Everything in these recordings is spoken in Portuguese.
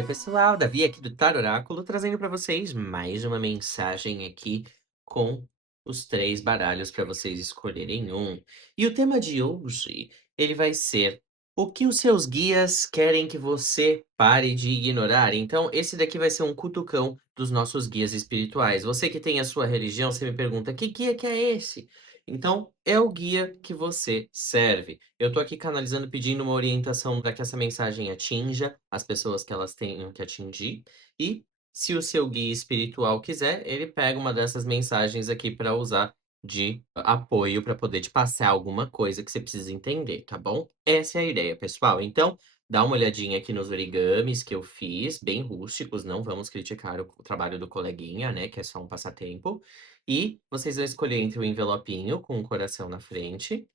Oi, pessoal, Davi aqui do Tarot Oráculo, trazendo para vocês mais uma mensagem aqui com os 3 baralhos para vocês escolherem um. E o tema de hoje, ele vai ser o que os seus guias querem que você pare de ignorar. Então, esse daqui vai ser um cutucão dos nossos guias espirituais. Você que tem a sua religião, você me pergunta: "Que guia que é esse?" Então, é o guia que você serve. Eu tô aqui canalizando, pedindo uma orientação para que essa mensagem atinja as pessoas que elas tenham que atingir. E, se o seu guia espiritual quiser, ele pega uma dessas mensagens aqui para usar de apoio para poder te passar alguma coisa que você precisa entender, tá bom? Essa é a ideia, pessoal. Então, dá uma olhadinha aqui nos origamis que eu fiz, bem rústicos, não vamos criticar o trabalho do coleguinha, né, que é só um passatempo. E vocês vão escolher entre o envelopinho com um coração na frente,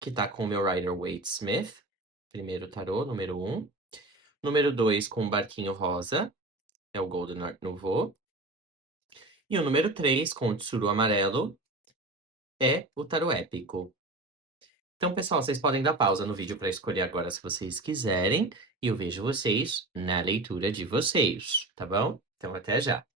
que tá com o meu Rider-Waite-Smith, primeiro tarô, número 1. Número 2 com o barquinho rosa, é o Golden Art Nouveau. E o número 3 com o tsuru amarelo, é o tarô épico. Então, pessoal, vocês podem dar pausa no vídeo para escolher agora se vocês quiserem, e eu vejo vocês na leitura de vocês, tá bom? Então, até já.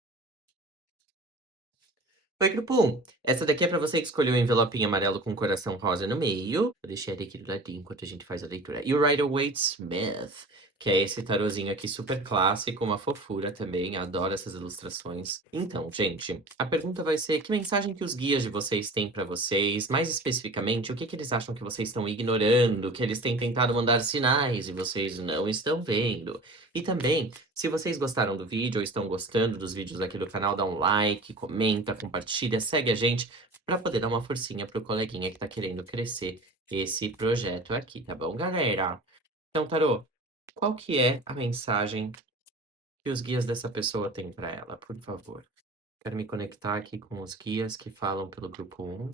Oi, grupo 1. Essa daqui é pra você que escolheu o envelopinho amarelo com coração rosa no meio. Vou deixar ele aqui do ladinho enquanto a gente faz a leitura. E o Rider-Waite-Smith, que é esse tarozinho aqui super clássico, uma fofura também. Adoro essas ilustrações. Então, gente, a pergunta vai ser: que mensagem que os guias de vocês têm pra vocês? Mais especificamente, o que que eles acham que vocês estão ignorando? Que eles têm tentado mandar sinais e vocês não estão vendo? E também, se vocês gostaram do vídeo ou estão gostando dos vídeos aqui do canal, dá um like, comenta, compartilha, segue a gente para poder dar uma forcinha pro coleguinha que tá querendo crescer esse projeto aqui, tá bom, galera? Então, Tarô, qual que é a mensagem que os guias dessa pessoa têm para ela, por favor? Quero me conectar aqui com os guias que falam pelo grupo 1.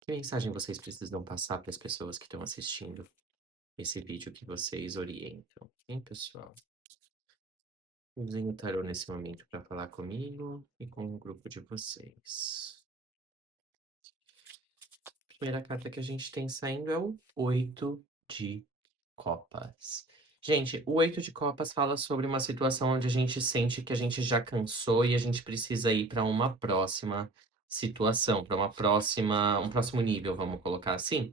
Que mensagem vocês precisam passar para as pessoas que estão assistindo esse vídeo que vocês orientam, hein, pessoal? Usem o tarô nesse momento para falar comigo e com o grupo de vocês. A primeira carta que a gente tem saindo é o 8 de Copas. Gente, o 8 de Copas fala sobre uma situação onde a gente sente que a gente já cansou e a gente precisa ir para uma próxima situação, para um próximo nível, vamos colocar assim.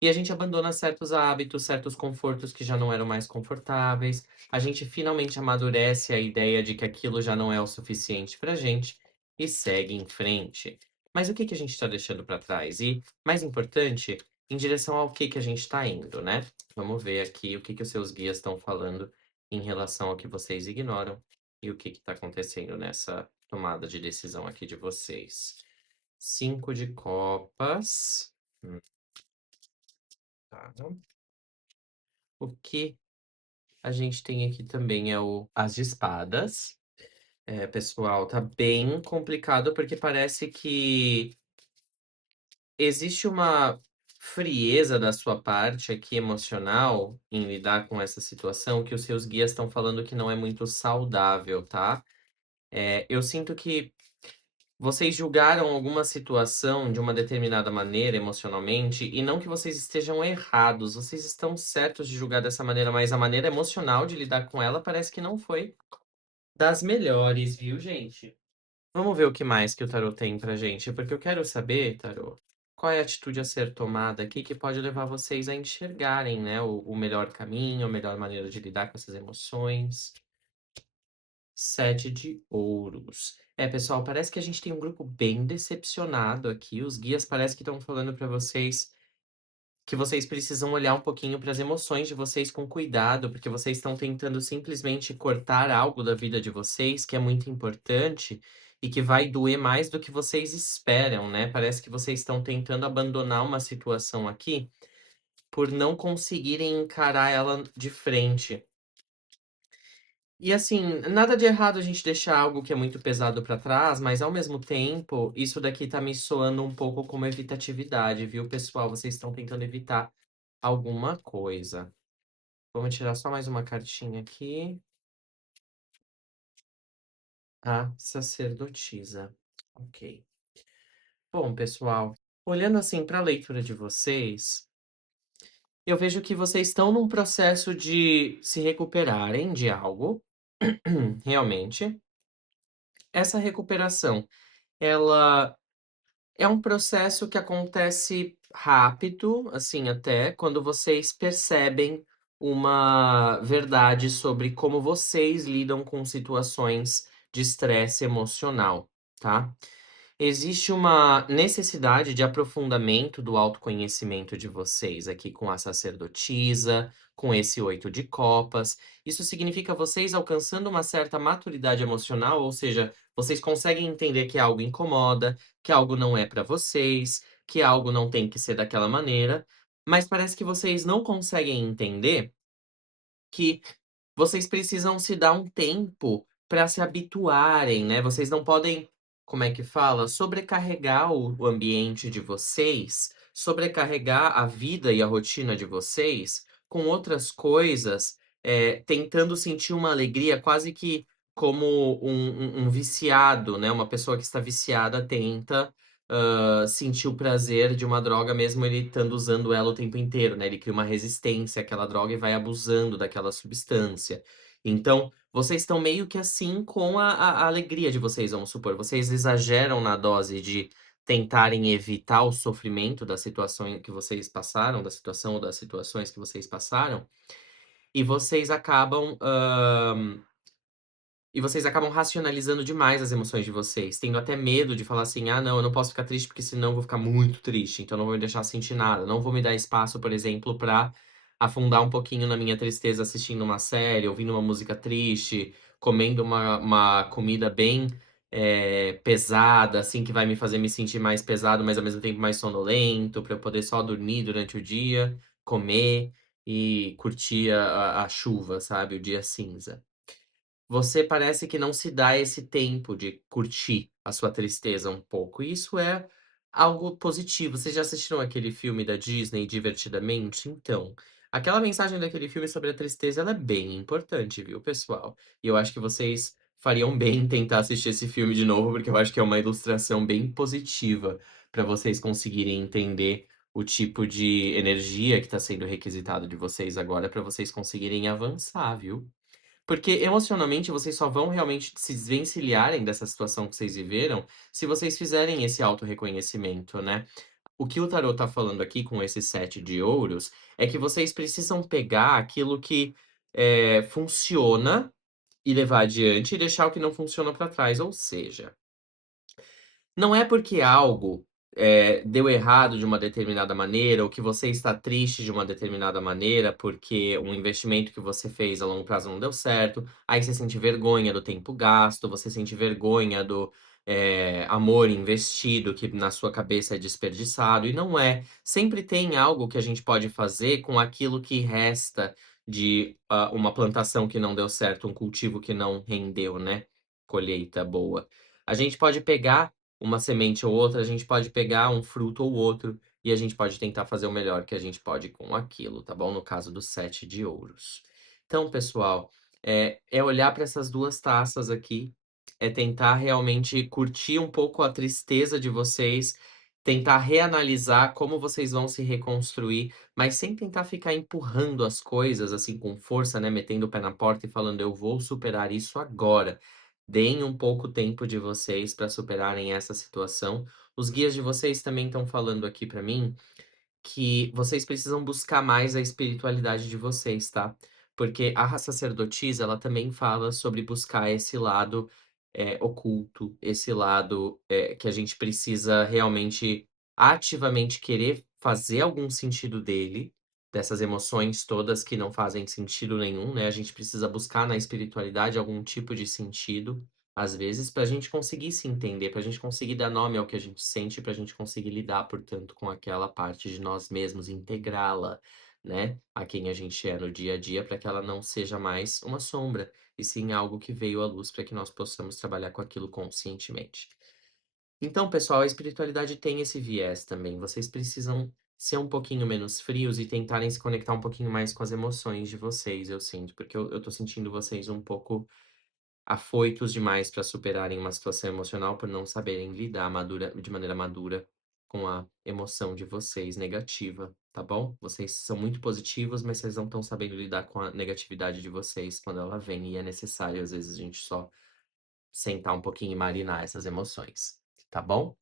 E a gente abandona certos hábitos, certos confortos que já não eram mais confortáveis. A gente finalmente amadurece a ideia de que aquilo já não é o suficiente pra gente e segue em frente. Mas o que que a gente está deixando para trás? E, mais importante, em direção ao que a gente está indo, né? Vamos ver aqui o que os seus guias estão falando em relação ao que vocês ignoram e o que está acontecendo nessa tomada de decisão aqui de vocês. 5 de copas. Tá. O que a gente tem aqui também é o As de Espadas. Pessoal, tá bem complicado, porque parece que existe uma frieza da sua parte aqui emocional em lidar com essa situação, que os seus guias estão falando que não é muito saudável, tá? Eu sinto que vocês julgaram alguma situação de uma determinada maneira emocionalmente, e não que vocês estejam errados, vocês estão certos de julgar dessa maneira, mas a maneira emocional de lidar com ela parece que não foi das melhores, viu, gente? Vamos ver o que mais que o tarô tem pra gente, porque eu quero saber, tarô, qual é a atitude a ser tomada aqui que pode levar vocês a enxergarem, né, o melhor caminho, a melhor maneira de lidar com essas emoções. 7 de ouros. Pessoal, parece que a gente tem um grupo bem decepcionado aqui. Os guias parece que estão falando para vocês que vocês precisam olhar um pouquinho para as emoções de vocês com cuidado, porque vocês estão tentando simplesmente cortar algo da vida de vocês que é muito importante e que vai doer mais do que vocês esperam, né? Parece que vocês estão tentando abandonar uma situação aqui por não conseguirem encarar ela de frente. E assim, nada de errado a gente deixar algo que é muito pesado pra trás, mas ao mesmo tempo, isso daqui tá me soando um pouco como evitatividade, viu, pessoal? Vocês estão tentando evitar alguma coisa. Vamos tirar só mais uma cartinha aqui. A sacerdotisa. Ok. Bom, pessoal, olhando assim para a leitura de vocês, eu vejo que vocês estão num processo de se recuperarem de algo. Realmente, essa recuperação, ela é um processo que acontece rápido, assim, até, quando vocês percebem uma verdade sobre como vocês lidam com situações de estresse emocional, tá? Existe uma necessidade de aprofundamento do autoconhecimento de vocês aqui com a sacerdotisa, com esse 8 de copas. Isso significa vocês alcançando uma certa maturidade emocional, ou seja, vocês conseguem entender que algo incomoda, que algo não é para vocês, que algo não tem que ser daquela maneira, mas parece que vocês não conseguem entender que vocês precisam se dar um tempo para se habituarem, né, vocês não podem, como é que fala? Sobrecarregar o ambiente de vocês, sobrecarregar a vida e a rotina de vocês com outras coisas, tentando sentir uma alegria quase que como um viciado, né, uma pessoa que está viciada tenta, sentir o prazer de uma droga mesmo ele estando usando ela o tempo inteiro, né, ele cria uma resistência àquela droga e vai abusando daquela substância. Então, vocês estão meio que assim com a alegria de vocês, vamos supor, vocês exageram na dose de tentarem evitar o sofrimento da situação que vocês passaram, da situação ou das situações que vocês passaram, e vocês acabam, racionalizando demais as emoções de vocês, tendo até medo de falar assim: "Ah, não, eu não posso ficar triste, porque senão eu vou ficar muito triste, então não vou me deixar sentir nada. Não vou me dar espaço, por exemplo, pra afundar um pouquinho na minha tristeza assistindo uma série, ouvindo uma música triste, comendo uma comida bem, pesada, assim, que vai me fazer me sentir mais pesado, mas ao mesmo tempo mais sonolento, pra eu poder só dormir durante o dia, comer e curtir a chuva, sabe, o dia cinza". Você parece que não se dá esse tempo de curtir a sua tristeza um pouco, e isso é algo positivo. Vocês já assistiram aquele filme da Disney, Divertidamente? Então, aquela mensagem daquele filme sobre a tristeza, ela é bem importante, viu, pessoal? E eu acho que vocês fariam bem em tentar assistir esse filme de novo, porque eu acho que é uma ilustração bem positiva para vocês conseguirem entender o tipo de energia que está sendo requisitado de vocês agora, para vocês conseguirem avançar, viu? Porque emocionalmente vocês só vão realmente se desvencilharem dessa situação que vocês viveram, se vocês fizerem esse autorreconhecimento, né. O que o tarot tá falando aqui com esse 7 de ouros, é que vocês precisam pegar aquilo que, funciona e levar adiante e deixar o que não funciona pra trás, ou seja, não é porque algo, deu errado de uma determinada maneira, ou que você está triste de uma determinada maneira, porque um investimento que você fez a longo prazo não deu certo, aí você sente vergonha do tempo gasto, você sente vergonha do, amor investido, que na sua cabeça é desperdiçado, e não é. Sempre tem algo que a gente pode fazer com aquilo que resta de, uma plantação que não deu certo, um cultivo que não rendeu, né, colheita boa. A gente pode pegar uma semente ou outra, a gente pode pegar um fruto ou outro, e a gente pode tentar fazer o melhor que a gente pode com aquilo, tá bom? No caso do 7 de ouros. Então, pessoal, é olhar para essas 2 taças aqui, é tentar realmente curtir um pouco a tristeza de vocês, tentar reanalisar como vocês vão se reconstruir, mas sem tentar ficar empurrando as coisas, assim, com força, né, metendo o pé na porta e falando: "Eu vou superar isso agora". Deem um pouco tempo de vocês para superarem essa situação. Os guias de vocês também estão falando aqui para mim que vocês precisam buscar mais a espiritualidade de vocês, tá? Porque a sacerdotisa, ela também fala sobre buscar esse lado, oculto, esse lado, que a gente precisa realmente ativamente querer fazer algum sentido dele, dessas emoções todas que não fazem sentido nenhum, né? A gente precisa buscar na espiritualidade algum tipo de sentido, às vezes, para a gente conseguir se entender, para a gente conseguir dar nome ao que a gente sente, para a gente conseguir lidar, portanto, com aquela parte de nós mesmos, integrá-la, né, a quem a gente é no dia a dia, para que ela não seja mais uma sombra, e sim algo que veio à luz para que nós possamos trabalhar com aquilo conscientemente. Então, pessoal, a espiritualidade tem esse viés também. Vocês precisam ser um pouquinho menos frios e tentarem se conectar um pouquinho mais com as emoções de vocês, eu sinto, porque eu tô sentindo vocês um pouco afoitos demais para superarem uma situação emocional por não saberem lidar de maneira madura com a emoção de vocês negativa, tá bom? Vocês são muito positivos, mas vocês não estão sabendo lidar com a negatividade de vocês quando ela vem, e é necessário, às vezes, a gente só sentar um pouquinho e marinar essas emoções, tá bom?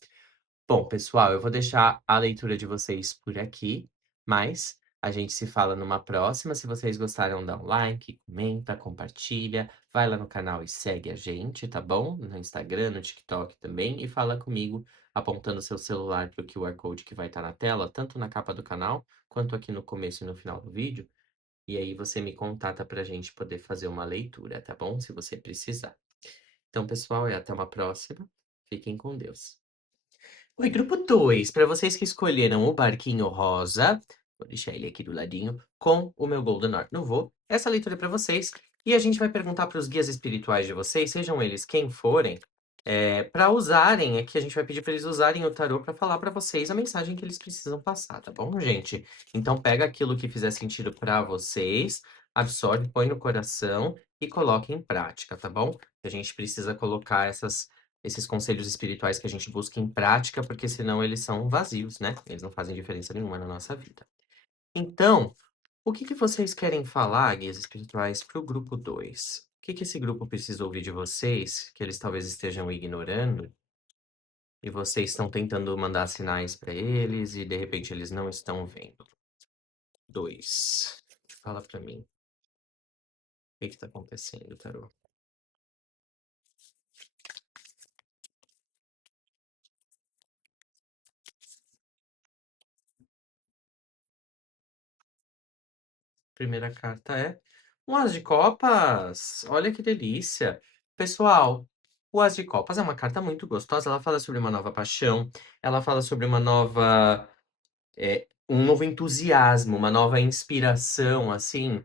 Bom, pessoal, eu vou deixar a leitura de vocês por aqui, mas a gente se fala numa próxima. Se vocês gostaram, dá um like, comenta, compartilha, vai lá no canal e segue a gente, tá bom? No Instagram, no TikTok também, e fala comigo apontando seu celular para o QR Code que vai estar na tela, tanto na capa do canal, quanto aqui no começo e no final do vídeo. E aí você me contata para a gente poder fazer uma leitura, tá bom? Se você precisar. Então, pessoal, e até uma próxima. Fiquem com Deus. Oi, grupo 2, para vocês que escolheram o barquinho rosa, vou deixar ele aqui do ladinho, com o meu Golden North Nouveau. Essa leitura é para vocês. E a gente vai perguntar para os guias espirituais de vocês, sejam eles quem forem, para usarem, aqui a gente vai pedir para eles usarem o tarô para falar para vocês a mensagem que eles precisam passar, tá bom, gente? Então pega aquilo que fizer sentido para vocês, absorve, põe no coração e coloque em prática, tá bom? A gente precisa colocar esses conselhos espirituais que a gente busca em prática, porque senão eles são vazios, né? Eles não fazem diferença nenhuma na nossa vida. Então, o que que vocês querem falar, guias espirituais, para o grupo 2? O que que esse grupo precisa ouvir de vocês, que eles talvez estejam ignorando, e vocês estão tentando mandar sinais para eles e de repente eles não estão vendo? 2. Fala para mim. O que que tá acontecendo, Tarô? Primeira carta é um as de copas. Olha que delícia. Pessoal, o as de copas é uma carta muito gostosa. Ela fala sobre uma nova paixão, ela fala sobre uma nova, um novo entusiasmo, uma nova inspiração, assim.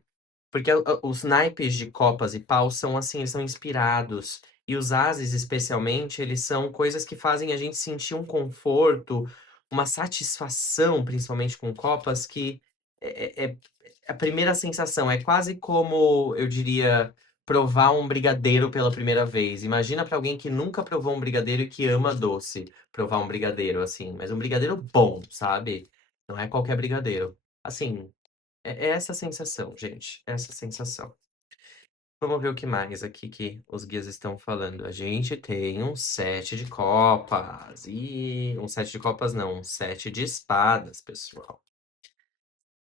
Porque os naipes de copas e paus são assim, eles são inspirados. E os ases, especialmente, eles são coisas que fazem a gente sentir um conforto, uma satisfação, principalmente com copas, que é a primeira sensação. É quase como, eu diria, provar um brigadeiro pela primeira vez. Imagina para alguém que nunca provou um brigadeiro e que ama doce, provar um brigadeiro, assim. Mas um brigadeiro bom, sabe? Não é qualquer brigadeiro. Assim, é essa sensação, gente, essa sensação. Vamos ver o que mais aqui que os guias estão falando. A gente tem um 7 de copas. E um 7 de copas não, um 7 de espadas, pessoal.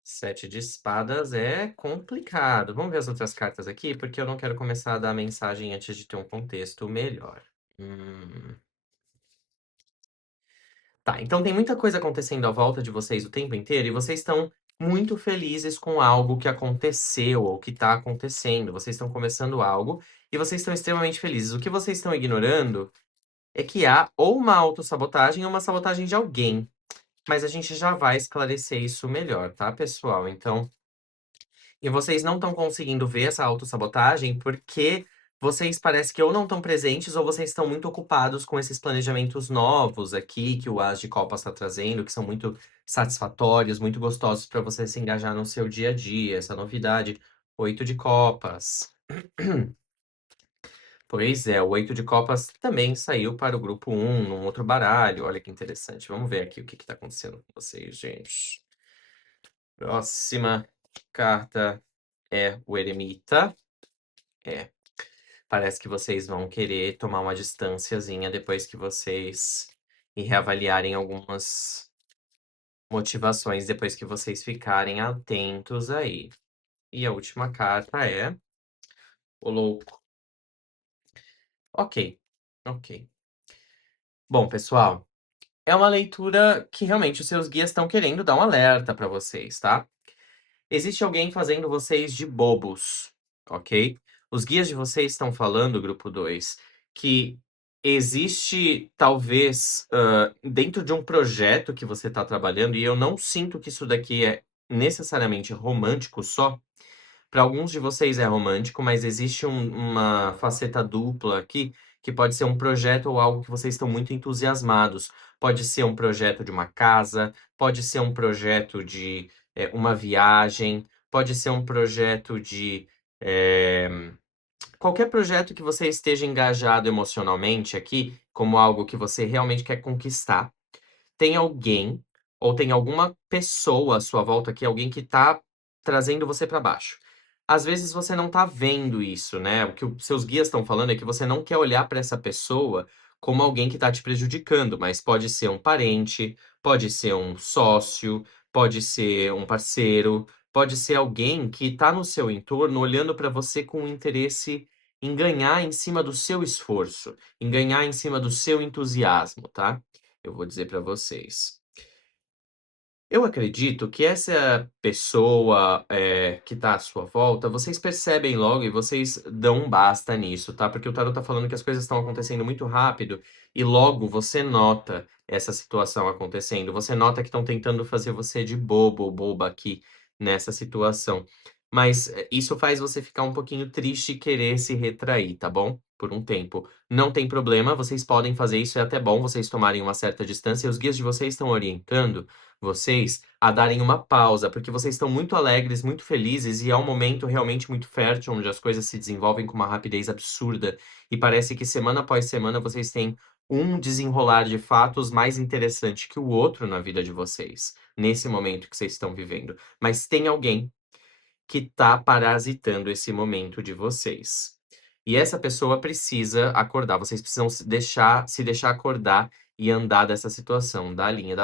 7 de espadas é complicado. Vamos ver as outras cartas aqui, porque eu não quero começar a dar a mensagem antes de ter um contexto melhor. Hum. Tá, então tem muita coisa acontecendo à volta de vocês o tempo inteiro e vocês estão muito felizes com algo que aconteceu ou que tá acontecendo. Vocês estão começando algo e vocês estão extremamente felizes. O que vocês estão ignorando é que há ou uma autossabotagem ou uma sabotagem de alguém. Mas a gente já vai esclarecer isso melhor, tá, pessoal? Então, e vocês não estão conseguindo ver essa autossabotagem porque vocês parece que ou não estão presentes ou vocês estão muito ocupados com esses planejamentos novos aqui que o As de Copas está trazendo, que são muito satisfatórios, muito gostosos para você se engajar no seu dia a dia. Essa novidade, Oito de Copas. Pois é, o Oito de Copas também saiu para o grupo 1, num outro baralho. Olha que interessante. Vamos ver aqui o que está acontecendo com vocês, gente. Próxima carta é o Eremita. É, parece que vocês vão querer tomar uma distanciazinha depois que vocês e reavaliarem algumas motivações, depois que vocês ficarem atentos aí. E a última carta é o louco. Ok, ok. Bom, pessoal, é uma leitura que realmente os seus guias estão querendo dar um alerta para vocês, tá? Existe alguém fazendo vocês de bobos, ok? Os guias de vocês estão falando, grupo 2, que existe, talvez, dentro de um projeto que você está trabalhando, e eu não sinto que isso daqui é necessariamente romântico só. Para alguns de vocês é romântico, mas existe uma faceta dupla aqui, que pode ser um projeto ou algo que vocês estão muito entusiasmados. Pode ser um projeto de uma casa, pode ser um projeto de uma viagem, pode ser um projeto de qualquer projeto que você esteja engajado emocionalmente aqui, como algo que você realmente quer conquistar. tem alguém ou tem alguma pessoa à sua volta que é alguém que tá trazendo você para baixo. Às vezes você não tá vendo isso, né, o que os seus guias estão falando é que você não quer olhar para essa pessoa como alguém que tá te prejudicando, mas pode ser um parente, pode ser um sócio, pode ser um parceiro, pode ser alguém que tá no seu entorno olhando para você com interesse em ganhar em cima do seu esforço, em ganhar em cima do seu entusiasmo, tá? Eu vou dizer para vocês. Eu acredito que essa pessoa, que tá à sua volta, vocês percebem logo e vocês dão um basta nisso, tá? Porque o tarot tá falando que as coisas estão acontecendo muito rápido e logo você nota essa situação acontecendo. Você nota que estão tentando fazer você de bobo ou boba aqui nessa situação. Mas, isso faz você ficar um pouquinho triste e querer se retrair, tá bom? Por um tempo. Não tem problema, vocês podem fazer isso, é até bom vocês tomarem uma certa distância e os guias de vocês estão orientando vocês a darem uma pausa, porque vocês estão muito alegres, muito felizes e é um momento realmente muito fértil, onde as coisas se desenvolvem com uma rapidez absurda e parece que semana após semana vocês têm um desenrolar de fatos mais interessante que o outro na vida de vocês, nesse momento que vocês estão vivendo. Mas tem alguém que está parasitando esse momento de vocês. E essa pessoa precisa acordar, vocês precisam se deixar acordar e andar dessa situação, da linha,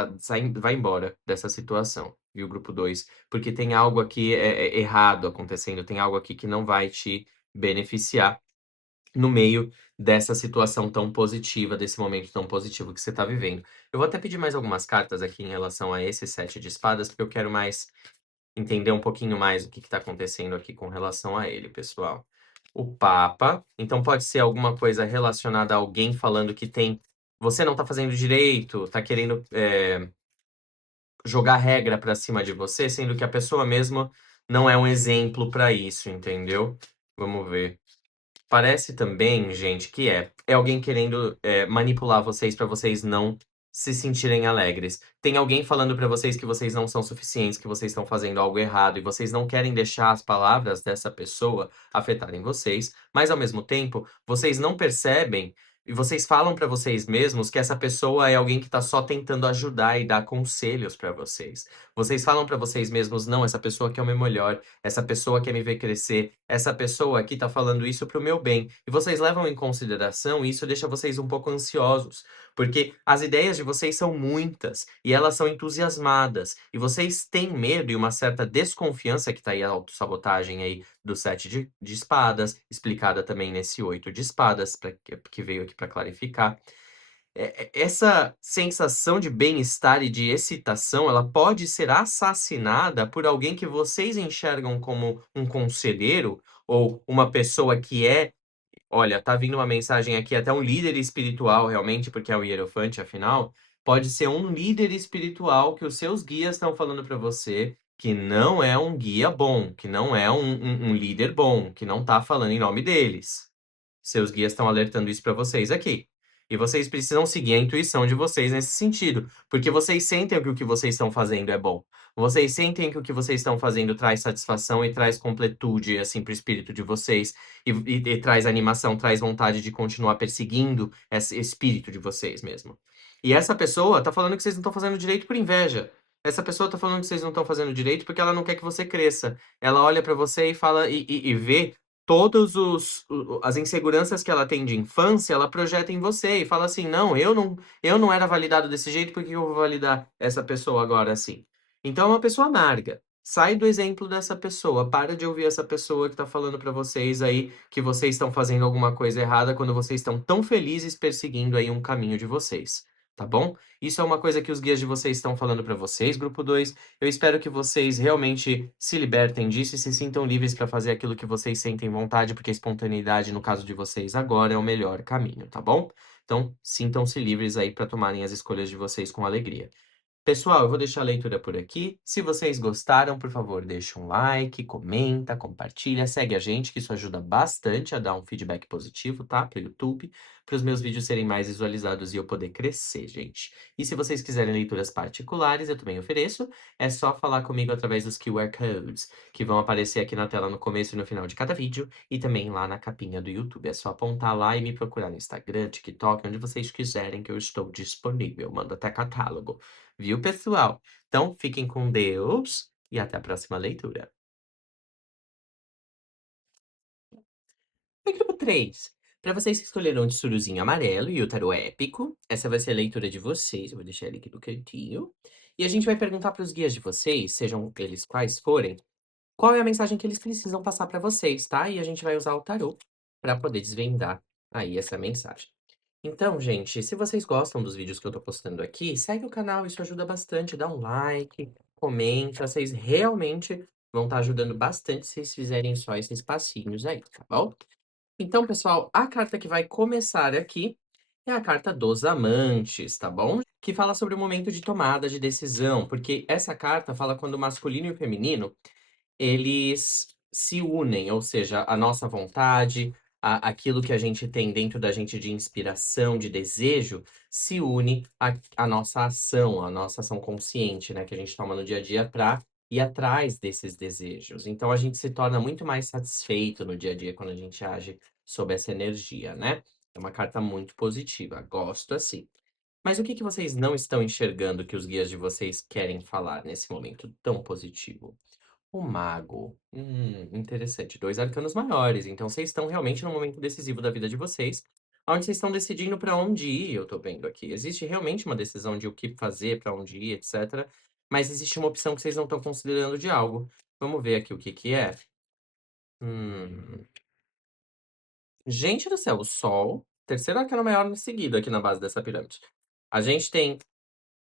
vai embora dessa situação, viu, grupo 2, porque tem algo aqui, errado acontecendo, tem algo aqui que não vai te beneficiar no meio dessa situação tão positiva, desse momento tão positivo que você está vivendo. Eu vou até pedir mais algumas cartas aqui em relação a esse 7 de espadas, porque eu quero mais entender um pouquinho mais o que está acontecendo aqui com relação a ele, pessoal. O Papa, então pode ser alguma coisa relacionada a alguém falando que tem você não tá fazendo direito, tá querendo, jogar regra pra cima de você, sendo que a pessoa mesmo não é um exemplo pra isso, entendeu? Vamos ver. Parece também, gente, que é alguém querendo, manipular vocês pra vocês não se sentirem alegres. Tem alguém falando pra vocês que vocês não são suficientes, que vocês estão fazendo algo errado e vocês não querem deixar as palavras dessa pessoa afetarem vocês, mas ao mesmo tempo, vocês não percebem e vocês falam pra vocês mesmos que essa pessoa é alguém que tá só tentando ajudar e dar conselhos pra vocês. Vocês falam pra vocês mesmos: "Não, essa pessoa quer o meu melhor, essa pessoa quer me ver crescer, essa pessoa aqui tá falando isso para o meu bem". E vocês levam em consideração e isso deixa vocês um pouco ansiosos, porque as ideias de vocês são muitas e elas são entusiasmadas, e vocês têm medo e uma certa desconfiança, que tá aí a autossabotagem aí do 7 de espadas, explicada também nesse 8 de espadas, pra que veio aqui para clarificar. Essa sensação de bem-estar e de excitação, ela pode ser assassinada por alguém que vocês enxergam como um conselheiro ou uma pessoa que olha, tá vindo uma mensagem aqui, até um líder espiritual realmente, porque é o hierofante afinal, pode ser um líder espiritual que os seus guias estão falando para você que não é um guia bom, que não é um líder bom, que não tá falando em nome deles. Seus guias estão alertando isso para vocês aqui. E vocês precisam seguir a intuição de vocês nesse sentido, porque vocês sentem que o que vocês estão fazendo é bom. Vocês sentem que o que vocês estão fazendo traz satisfação e traz completude, assim, para o espírito de vocês, e traz animação, traz vontade de continuar perseguindo esse espírito de vocês mesmo. E essa pessoa tá falando que vocês não estão fazendo direito por inveja. Essa pessoa tá falando que vocês não estão fazendo direito porque ela não quer que você cresça. Ela olha para você e fala e vê todos os o as inseguranças que ela tem de infância, ela projeta em você e fala assim: "Não, eu não era validado desse jeito, por que eu vou validar essa pessoa agora assim?". Então é uma pessoa amarga. Sai do exemplo dessa pessoa, para de ouvir essa pessoa que tá falando pra vocês aí que vocês estão fazendo alguma coisa errada, quando vocês estão tão felizes perseguindo aí um caminho de vocês, tá bom? Isso é uma coisa que os guias de vocês estão falando pra vocês, grupo 2. Eu espero que vocês realmente se libertem disso e se sintam livres para fazer aquilo que vocês sentem vontade, porque a espontaneidade, no caso de vocês agora, é o melhor caminho, tá bom? Então, sintam-se livres aí para tomarem as escolhas de vocês com alegria. Pessoal, eu vou deixar a leitura por aqui. Se vocês gostaram, por favor, deixa um like, comenta, compartilha, segue a gente, que isso ajuda bastante a dar um feedback positivo, tá? Para o YouTube, para os meus vídeos serem mais visualizados e eu poder crescer, gente. E se vocês quiserem leituras particulares, eu também ofereço. É só falar comigo através dos QR Codes, que vão aparecer aqui na tela no começo e no final de cada vídeo, e também lá na capinha do YouTube. É só apontar lá e me procurar no Instagram, TikTok, onde vocês quiserem que eu estou disponível. Mando até catálogo. Viu, pessoal? Então, fiquem com Deus e até a próxima leitura. Oi, grupo 3. Para vocês que escolheram de Suruzinho Amarelo e o Tarô Épico, essa vai ser a leitura de vocês. Eu vou deixar ele aqui do cantinho. E a gente vai perguntar para os guias de vocês, sejam eles quais forem, qual é a mensagem que eles precisam passar para vocês, tá? E a gente vai usar o tarô para poder desvendar aí essa mensagem. Então, gente, se vocês gostam dos vídeos que eu tô postando aqui, segue o canal, isso ajuda bastante. Dá um like, comenta, vocês realmente vão estar ajudando bastante se vocês fizerem só esses passinhos aí, tá bom? Então, pessoal, a carta que vai começar aqui é a carta dos amantes, tá bom? Que fala sobre o momento de tomada de decisão, porque essa carta fala quando o masculino e o feminino eles se unem, ou seja, a nossa vontade, aquilo que a gente tem dentro da gente de inspiração, de desejo, se une à nossa ação, à nossa ação consciente, né, que a gente toma no dia a dia para ir atrás desses desejos. Então a gente se torna muito mais satisfeito no dia a dia quando a gente age sob essa energia, né? É uma carta muito positiva, gosto assim. Mas o que que vocês não estão enxergando que os guias de vocês querem falar nesse momento tão positivo? O mago. Interessante. 2 arcanos maiores. Então vocês estão realmente num momento decisivo da vida de vocês, onde vocês estão decidindo para onde ir, eu tô vendo aqui. Existe realmente uma decisão de o que fazer, para onde ir, etc. Mas existe uma opção que vocês não estão considerando de algo. Vamos ver aqui o que que é. Hum. Gente do céu, o Sol, terceiro arcano maior seguido aqui na base dessa pirâmide. A gente tem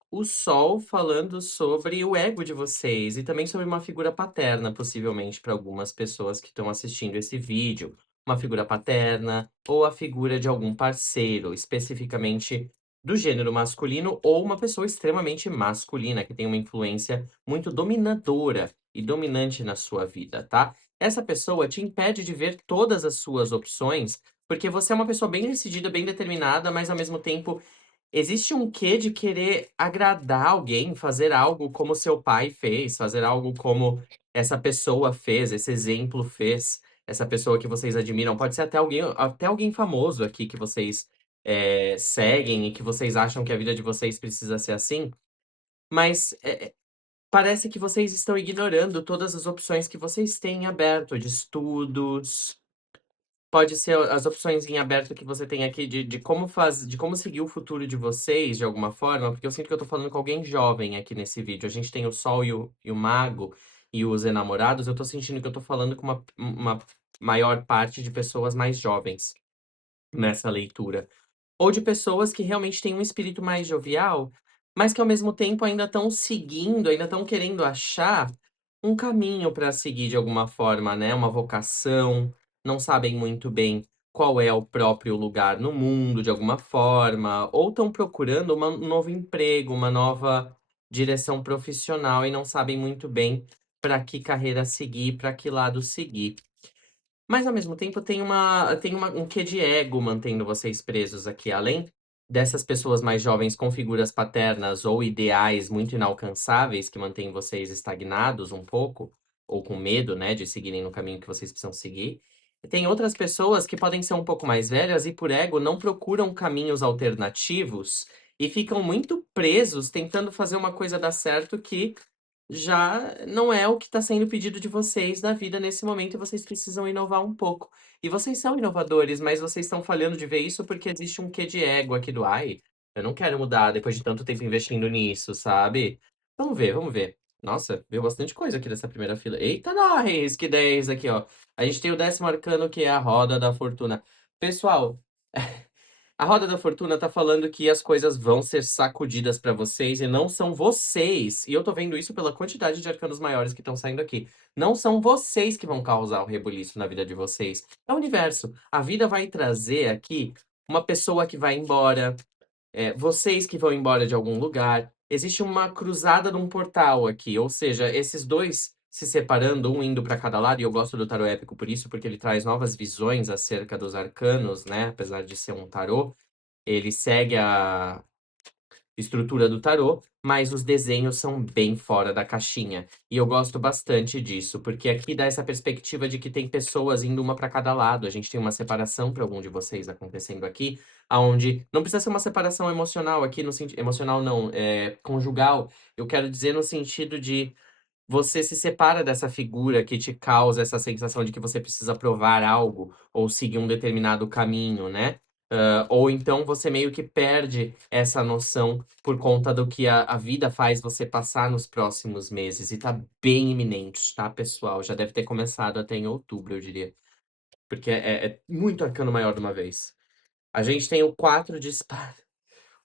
o Sol falando sobre o ego de vocês e também sobre uma figura paterna, possivelmente, para algumas pessoas que estão assistindo esse vídeo. Uma figura paterna ou a figura de algum parceiro, especificamente do gênero masculino, ou uma pessoa extremamente masculina, que tem uma influência muito dominadora e dominante na sua vida, tá? Essa pessoa te impede de ver todas as suas opções, porque você é uma pessoa bem decidida, bem determinada, mas ao mesmo tempo existe um quê de querer agradar alguém, fazer algo como seu pai fez, fazer algo como essa pessoa fez, esse exemplo fez, essa pessoa que vocês admiram. Pode ser até alguém famoso aqui que vocês seguem e que vocês acham que a vida de vocês precisa ser assim, mas parece que vocês estão ignorando todas as opções que vocês têm aberto de estudos. Pode ser as opções em aberto que você tem aqui de como seguir o futuro de vocês, de alguma forma, porque eu sinto que eu tô falando com alguém jovem aqui nesse vídeo. A gente tem o Sol e o Mago e os enamorados, eu tô sentindo que eu tô falando com uma maior parte de pessoas mais jovens nessa leitura. Ou de pessoas que realmente têm um espírito mais jovial, mas que ao mesmo tempo ainda estão seguindo, ainda estão querendo achar um caminho para seguir de alguma forma, né? Uma vocação, não sabem muito bem qual é o próprio lugar no mundo de alguma forma, ou estão procurando um novo emprego, uma nova direção profissional e não sabem muito bem para que carreira seguir, para que lado seguir. Mas ao mesmo tempo um quê de ego mantendo vocês presos aqui. Além dessas pessoas mais jovens com figuras paternas ou ideais muito inalcançáveis que mantêm vocês estagnados um pouco, ou com medo, né, de seguirem no caminho que vocês precisam seguir. Tem outras pessoas que podem ser um pouco mais velhas e por ego não procuram caminhos alternativos e ficam muito presos tentando fazer uma coisa dar certo que já não é o que está sendo pedido de vocês na vida nesse momento e vocês precisam inovar um pouco. E vocês são inovadores, mas vocês estão falhando de ver isso porque existe um quê de ego aqui do ai, eu não quero mudar depois de tanto tempo investindo nisso, sabe? Vamos ver, vamos ver. Nossa, veio bastante coisa aqui dessa primeira fila. Eita, nós! Que 10 aqui, ó. A gente tem o 10º arcano, que é a Roda da Fortuna. Pessoal, a Roda da Fortuna tá falando que as coisas vão ser sacudidas pra vocês e não são vocês. E eu tô vendo isso pela quantidade de arcanos maiores que estão saindo aqui. Não são vocês que vão causar o rebuliço na vida de vocês. É o universo. A vida vai trazer aqui uma pessoa que vai embora, vocês que vão embora de algum lugar. Existe uma cruzada num portal aqui, ou seja, esses dois se separando, um indo para cada lado, e eu gosto do tarô épico por isso, porque ele traz novas visões acerca dos arcanos, né? Apesar de ser um tarô, ele segue a estrutura do tarô, mas os desenhos são bem fora da caixinha. E eu gosto bastante disso, porque aqui dá essa perspectiva de que tem pessoas indo uma para cada lado. A gente tem uma separação para algum de vocês acontecendo aqui, aonde não precisa ser uma separação emocional aqui no sentido emocional não, é conjugal. Eu quero dizer no sentido de você se separa dessa figura que te causa essa sensação de que você precisa provar algo ou seguir um determinado caminho, né? Ou então você meio que perde essa noção por conta do que a vida faz você passar nos próximos meses. E tá bem iminente, tá, pessoal? Já deve ter começado até em outubro, eu diria. Porque é muito arcano maior de uma vez. A gente tem o quatro de espadas.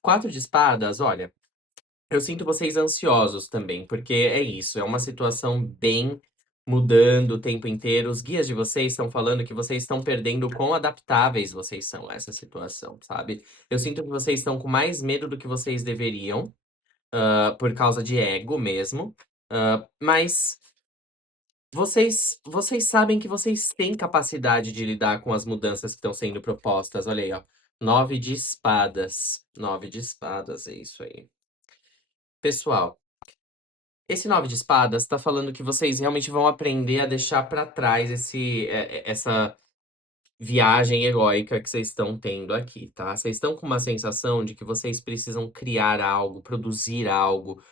Quatro de espadas, olha. Eu sinto vocês ansiosos também, porque é isso, é uma situação bem mudando o tempo inteiro. Os guias de vocês estão falando que vocês estão perdendo o quão adaptáveis vocês são a essa situação, sabe? Eu sinto que vocês estão com mais medo do que vocês deveriam, por causa de ego mesmo. Mas vocês sabem que vocês têm capacidade de lidar com as mudanças que estão sendo propostas. Olha aí, ó. Nove de espadas. Nove de espadas, é isso aí. Pessoal. Esse nove de espadas tá falando que vocês realmente vão aprender a deixar pra trás essa viagem heróica que vocês estão tendo aqui, tá? Vocês estão com uma sensação de que vocês precisam criar algo, produzir algo,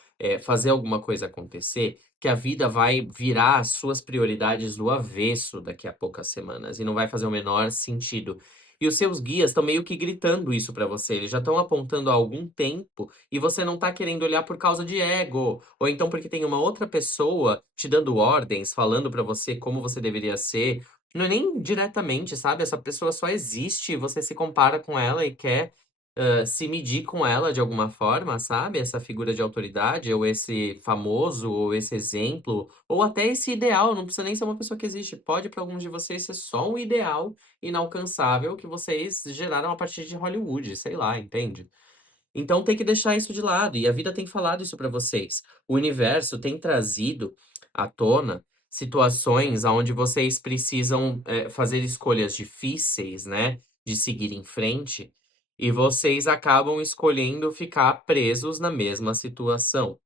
fazer alguma coisa acontecer, que a vida vai virar as suas prioridades do avesso daqui a poucas semanas e não vai fazer o menor sentido. E os seus guias estão meio que gritando isso pra você, eles já estão apontando há algum tempo e você não tá querendo olhar por causa de ego, ou então porque tem uma outra pessoa te dando ordens, falando pra você como você deveria ser. Não é nem diretamente, sabe? Essa pessoa só existe, você se compara com ela e quer se medir com ela de alguma forma, sabe? Essa figura de autoridade, ou esse famoso, ou esse exemplo, ou até esse ideal. Não precisa nem ser uma pessoa que existe. Pode, para alguns de vocês, ser só um ideal inalcançável que vocês geraram a partir de Hollywood, sei lá, entende? Então tem que deixar isso de lado, e a vida tem falado isso para vocês. O universo tem trazido à tona situações onde vocês precisam fazer escolhas difíceis, né? De seguir em frente, e vocês acabam escolhendo ficar presos na mesma situação.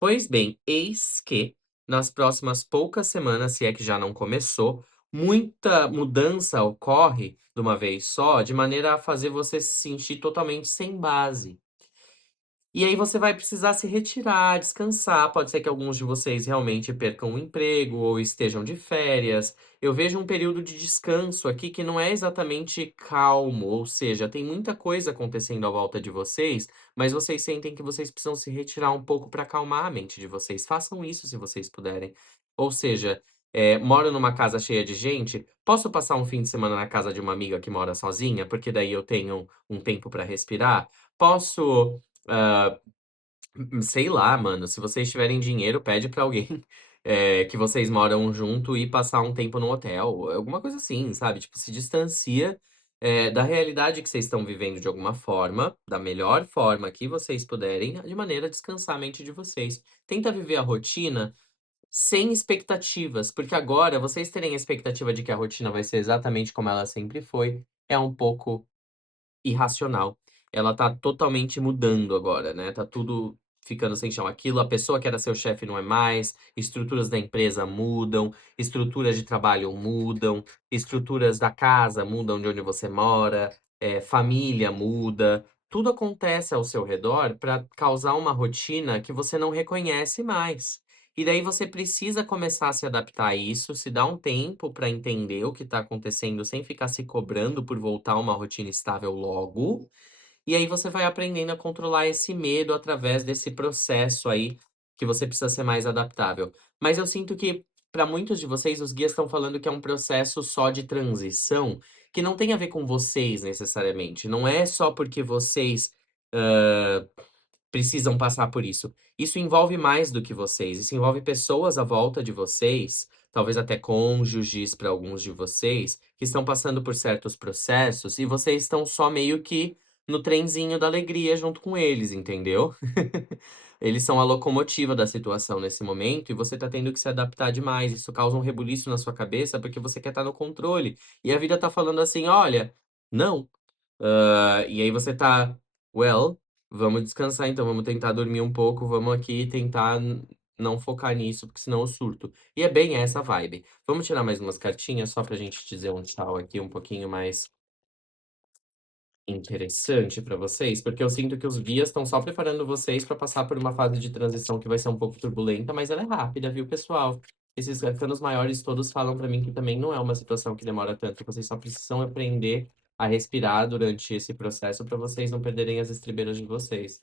Pois bem, eis que nas próximas poucas semanas, se é que já não começou, muita mudança ocorre de uma vez só, de maneira a fazer você se sentir totalmente sem base. E aí você vai precisar se retirar, descansar. Pode ser que alguns de vocês realmente percam o emprego ou estejam de férias. Eu vejo um período de descanso aqui que não é exatamente calmo, ou seja, tem muita coisa acontecendo à volta de vocês, mas vocês sentem que vocês precisam se retirar um pouco para acalmar a mente de vocês. Façam isso se vocês puderem. Ou seja, moro numa casa cheia de gente, posso passar um fim de semana na casa de uma amiga que mora sozinha, porque daí eu tenho um tempo para respirar? Posso. ah, Sei lá, mano. Se vocês tiverem dinheiro, pede pra alguém que vocês moram junto e passar um tempo no hotel. Alguma coisa assim, sabe? Tipo, se distancia da realidade que vocês estão vivendo de alguma forma, da melhor forma que vocês puderem, de maneira a descansar a mente de vocês. Tenta viver a rotina sem expectativas, porque agora vocês terem a expectativa de que a rotina vai ser exatamente como ela sempre foi, é um pouco irracional. Ela tá totalmente mudando agora, né? Tá tudo ficando sem chão. Aquilo, a pessoa que era seu chefe não é mais, estruturas da empresa mudam, estruturas de trabalho mudam, estruturas da casa mudam de onde você mora, família muda. Tudo acontece ao seu redor para causar uma rotina que você não reconhece mais. E daí você precisa começar a se adaptar a isso, se dar um tempo para entender o que está acontecendo sem ficar se cobrando por voltar a uma rotina estável logo. E aí você vai aprendendo a controlar esse medo através desse processo aí que você precisa ser mais adaptável. Mas eu sinto que para muitos de vocês os guias estão falando que é um processo só de transição, que não tem a ver com vocês necessariamente. Não é só porque vocês precisam passar por isso. Isso envolve mais do que vocês. Isso envolve pessoas à volta de vocês, talvez até cônjuges para alguns de vocês, que estão passando por certos processos e vocês estão só meio que no trenzinho da alegria junto com eles, entendeu? Eles são a locomotiva da situação nesse momento e você tá tendo que se adaptar demais. Isso causa um rebuliço na sua cabeça porque você quer estar no controle. E a vida tá falando assim: olha, não. E aí você tá, well, vamos descansar então, vamos tentar dormir um pouco, vamos aqui tentar não focar nisso, porque senão eu surto. E é bem essa vibe. Vamos tirar mais umas cartinhas só pra gente dizer um tchau aqui um pouquinho mais interessante pra vocês, porque eu sinto que os guias estão só preparando vocês pra passar por uma fase de transição que vai ser um pouco turbulenta, mas ela é rápida, viu, pessoal? Esses arcanos maiores todos falam pra mim que também não é uma situação que demora tanto, vocês só precisam aprender a respirar durante esse processo pra vocês não perderem as estribeiras de vocês.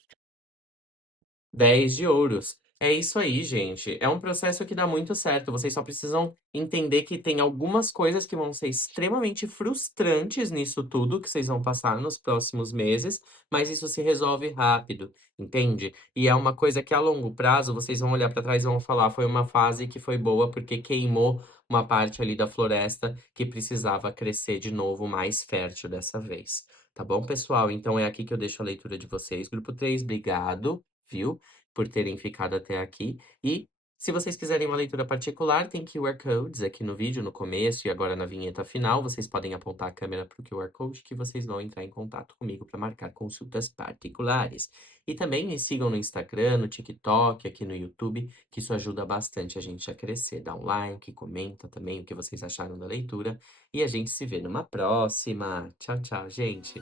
10 de ouros. É isso aí, gente. É um processo que dá muito certo. Vocês só precisam entender que tem algumas coisas que vão ser extremamente frustrantes nisso tudo que vocês vão passar nos próximos meses, mas isso se resolve rápido, entende? E é uma coisa que a longo prazo vocês vão olhar para trás e vão falar, foi uma fase que foi boa porque queimou uma parte ali da floresta que precisava crescer de novo mais fértil dessa vez. Tá bom, pessoal? Então é aqui que eu deixo a leitura de vocês. Grupo 3, obrigado, viu? Por terem ficado até aqui. E se vocês quiserem uma leitura particular, tem QR codes aqui no vídeo, no começo e agora na vinheta final. Vocês podem apontar a câmera para o QR Code que vocês vão entrar em contato comigo para marcar consultas particulares. E também me sigam no Instagram, no TikTok, aqui no YouTube, que isso ajuda bastante a gente a crescer. Dá um like, comenta também o que vocês acharam da leitura. E a gente se vê numa próxima. Tchau, tchau, gente.